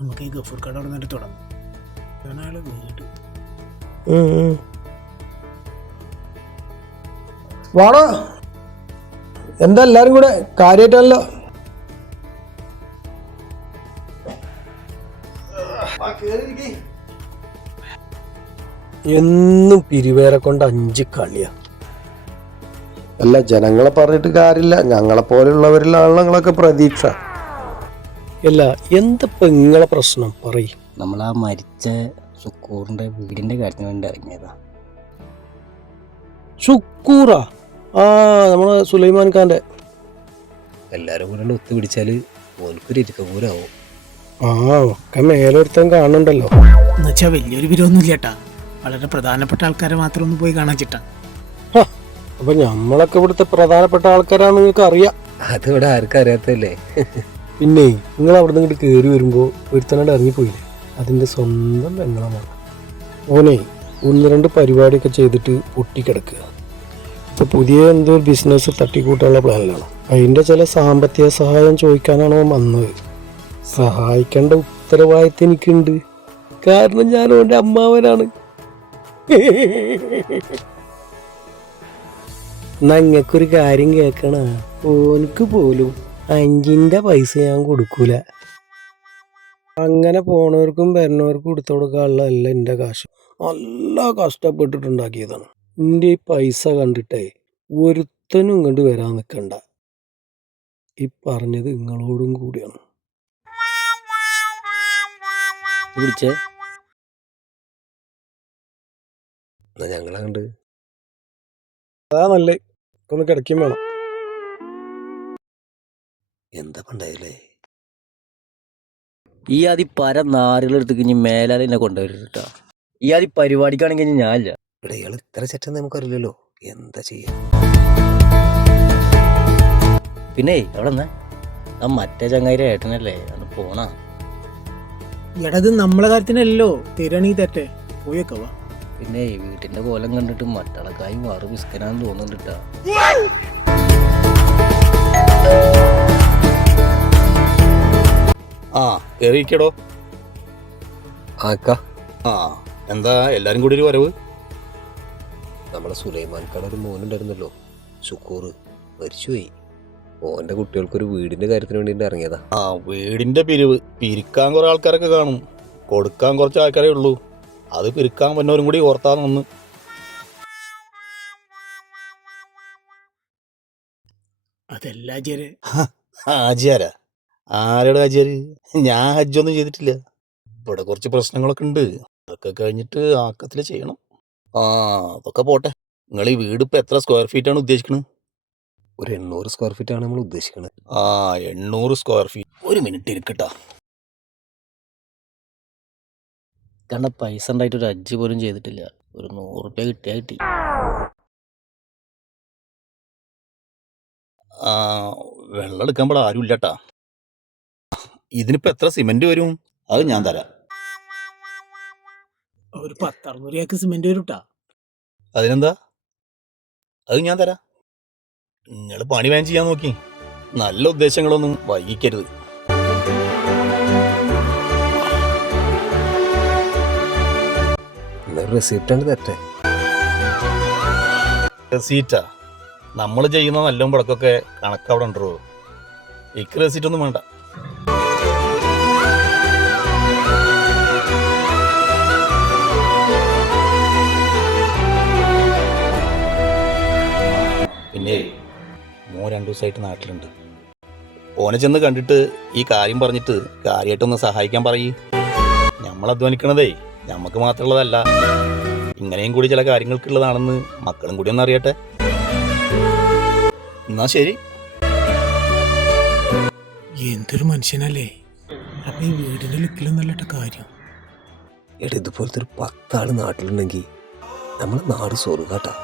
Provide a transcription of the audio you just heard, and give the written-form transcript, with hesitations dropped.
നമുക്ക് ഈ ഗഫൂർ കട അവിടെ നിന്നിട്ട് തുടങ്ങാം. അയാളെ വീട് വാടാ. എന്താ എല്ലാരും കൂടെ കാര്യായിട്ടല്ലോ? എന്നും പിരിവേരെ കൊണ്ട് 5 കളിയാ. അല്ല, ജനങ്ങളെ പറഞ്ഞിട്ട് കാര്യമില്ല, ഞങ്ങളെ പോലെയുള്ളവരിലാണല്ലോ നിങ്ങളൊക്കെ പ്രതീക്ഷ. അല്ല, എന്തപ്പോ നിങ്ങളെ പ്രശ്നം പറയും? നമ്മളാ മരിച്ച സുക്കൂറിന്റെ വീടിന്റെ കാര്യത്തിന് വേണ്ടി ഇറങ്ങിയതാ. സുക്കൂറാ? ആ, നമ്മളെ സുലൈമാൻ ഖാന്റെ. എല്ലാരും കൂടെ ഒത്തുപിടിച്ചാല് ഓൽക്കൊരു ഇരിക്കൂരാവും. ആ, ഒക്കെ മേലൊരുത്തൻ കാണുന്നുണ്ടല്ലോ. എന്നുവെച്ചാ വലിയൊരു വിരോധമൊന്നും ഇല്ലേട്ടാ, വളരെ പ്രധാനപ്പെട്ട ആൾക്കാരെ മാത്രം ഒന്ന് പോയി കാണാൻ ചിട്ടാ. അപ്പൊ നമ്മളൊക്കെ ഇവിടുത്തെ പ്രധാനപ്പെട്ട ആൾക്കാരാണ്, നിങ്ങൾക്ക് അറിയാം. അതിവിടെ ആർക്കും അറിയാത്തല്ലേ. പിന്നെ നിങ്ങൾ അവിടെ നിന്ന് ഇങ്ങോട്ട് കയറി വരുമ്പോൾ ഒരുത്തനോട് ഇറങ്ങിപ്പോയില്ലേ, അതിൻ്റെ സ്വന്തം പെങ്ങളമാണ്. ഓനെ 1-2 പരിപാടിയൊക്കെ ചെയ്തിട്ട് പൊട്ടിക്കിടക്കുക. ഇപ്പോൾ പുതിയ എന്തോ ബിസിനസ് തട്ടിക്കൂട്ടാനുള്ള പ്ലാനിലാണ്. അതിൻ്റെ ചില സാമ്പത്തിക സഹായം ചോദിക്കാനാണ് അവൻ വന്നത്. സഹായിക്കേണ്ട ഉത്തരവാദിത്തം എനിക്കുണ്ട്, കാരണം ഞാൻ ഓൻ്റെ അമ്മാവനാണ്. ഞങ്ങൾക്കൊരു കാര്യം കേൾക്കണ, ഓനക്ക് പോലും 5 പൈസ ഞാൻ കൊടുക്കൂല. അങ്ങനെ പോണവർക്കും വരുന്നവർക്കും എടുത്തു കൊടുക്കാനുള്ളതല്ല എൻ്റെ കാശ്. നല്ല കഷ്ടപ്പെട്ടിട്ടുണ്ടാക്കിയതാണ്. എൻ്റെ ഈ പൈസ കണ്ടിട്ടേ ഒരുത്തനും ഇങ്ങോട്ട് വരാൻ നിൽക്കണ്ട. ഈ പറഞ്ഞത് നിങ്ങളോടും കൂടിയാണ്. വിളിച്ചേ ഞങ്ങളങ്ങണ്ട് അതാ നല്ലേ. ഒന്ന് കിടക്കും വേണം. എന്താ പണ്ടായില്ലേ? ഈ ആദ്യ പര നാറുകളെടുത്ത് ഇനി മേലാൽ എന്നെ കൊണ്ടുവരുട്ടാ. ഈ ആദ്യ പരിപാടിക്കാണെങ്കിൽ ഞാനില്ല. ഇവിടെ ഇയാൾ ഇത്ര ചെറ്റെന്ന് നമുക്കറിയില്ലല്ലോ, എന്താ ചെയ്യാ? പിന്നെ അവിടെ എന്നാ ആ മറ്റേ ചങ്ങായിരെ ഏട്ടനല്ലേ അന്ന് പോണാ. എടത് നമ്മളെ കാര്യത്തിനല്ലോ, തരണീ തെറ്റേ പോയൊക്കെ വാ. പിന്നെ വീട്ടിന്റെ കോലം കണ്ടിട്ട് മട്ടളക്കായി മാറി വിസ്കനാന്ന് തോന്നുന്നുണ്ടാ. ആ കേറിക്കടോ. ആക്ക, ആ എന്താ എല്ലാരും കൂടി ഒരു വരവ്? നമ്മളെ സുലൈമാൻ ഖാൻ ഒരു മോനുണ്ടായിരുന്നല്ലോ, ശുക്കൂർ, മരിച്ചുപോയി. ഓൻ്റെ കുട്ടികൾക്കൊരു വീടിന്റെ കാര്യത്തിന് വേണ്ടി ഇറങ്ങിയതാ. ആ വീടിന്റെ പിരിവ് പിരിക്കാൻ കുറെ ആൾക്കാരൊക്കെ കാണും, കൊടുക്കാൻ കുറച്ച് ആൾക്കാരേ ഉള്ളൂ. അത് പിരിക്കാൻ വന്നവരും കൂടി ഓർത്താന്ന് വന്ന്. അതല്ല ജരെ. ആജിയാരാ? ആരുടെ ആജിയാര്? ഞാൻ ഹജ്ജൊന്നും ചെയ്തിട്ടില്ല. ഇവിടെ കുറച്ച് പ്രശ്നങ്ങളൊക്കെ ഉണ്ട്, അതൊക്കെ കഴിഞ്ഞിട്ട് ആക്കത്തിൽ ചെയ്യണം. ആ അതൊക്കെ പോട്ടെ. നിങ്ങൾ ഈ വീട് ഇപ്പൊ എത്ര സ്ക്വയർ ഫീറ്റ് ആണ് ഉദ്ദേശിക്കുന്നത്? ഒരു 800 സ്ക്വയർ ഫീറ്റ് ആണ് നമ്മൾ ഉദ്ദേശിക്കുന്നത്. ആ 800 സ്ക്വയർ ഫീറ്റ്. ഒരു മിനിറ്റ് ഇരിക്കട്ടാ. കണ്ട പൈസ ഉണ്ടായിട്ട് ഒരു അജ്ജ് പോലും ചെയ്തിട്ടില്ല. ഒരു 100 റുപ്യ കിട്ടിയാ കിട്ടി. ആ വെള്ളം എടുക്കാൻ ഇവിടെ ആരും ഇല്ലട്ടാ. ഇതിനിപ്പോ എത്ര സിമെന്റ് വരും? അത് ഞാൻ തരാം. ഒരു 10-600 സിമെന്റ് വരൂട്ടാ. അതിനെന്താ, അത് ഞാൻ തരാം. നിങ്ങൾ പണി വേഗം ചെയ്യാൻ നോക്കി, നല്ല ഉദ്ദേശങ്ങളൊന്നും വൈകിക്കരുത്. റെസിപ്റ്റ് ആണ് തെറ്റേ. റെസീറ്റാ? നമ്മൾ ചെയ്യുന്ന നല്ല പടക്കൊക്കെ കണക്കവിടെ ഉണ്ടോ? എനിക്ക് റെസീറ്റ് ഒന്നും വേണ്ട. പിന്നെ മോ 2 ദിവസമായിട്ട് നാട്ടിലുണ്ട്. ഓനെ ചെന്ന് കണ്ടിട്ട് ഈ കാര്യം പറഞ്ഞിട്ട് കാര്യമായിട്ടൊന്ന് സഹായിക്കാൻ പറയ്. നമ്മൾ അധ്വാനിക്കണതേ നമുക്ക് മാത്രമുള്ളതല്ല, ഇങ്ങനെയും കൂടി ചില കാര്യങ്ങൾക്കുള്ളതാണെന്ന് മക്കളും കൂടി ഒന്ന് അറിയട്ടെ. എന്നാ ശരി. എന്തൊരു മനുഷ്യനല്ലേ. അപ്പൊ ഈ വീടിന്റെ ലുക്കിലൊന്നല്ലട്ട കാര്യം. എടാ, ഇതുപോലത്തെ ഒരു 10 ആള് നാട്ടിലുണ്ടെങ്കിൽ നമ്മളെ നാട് സ്വർഗാട്ടാ.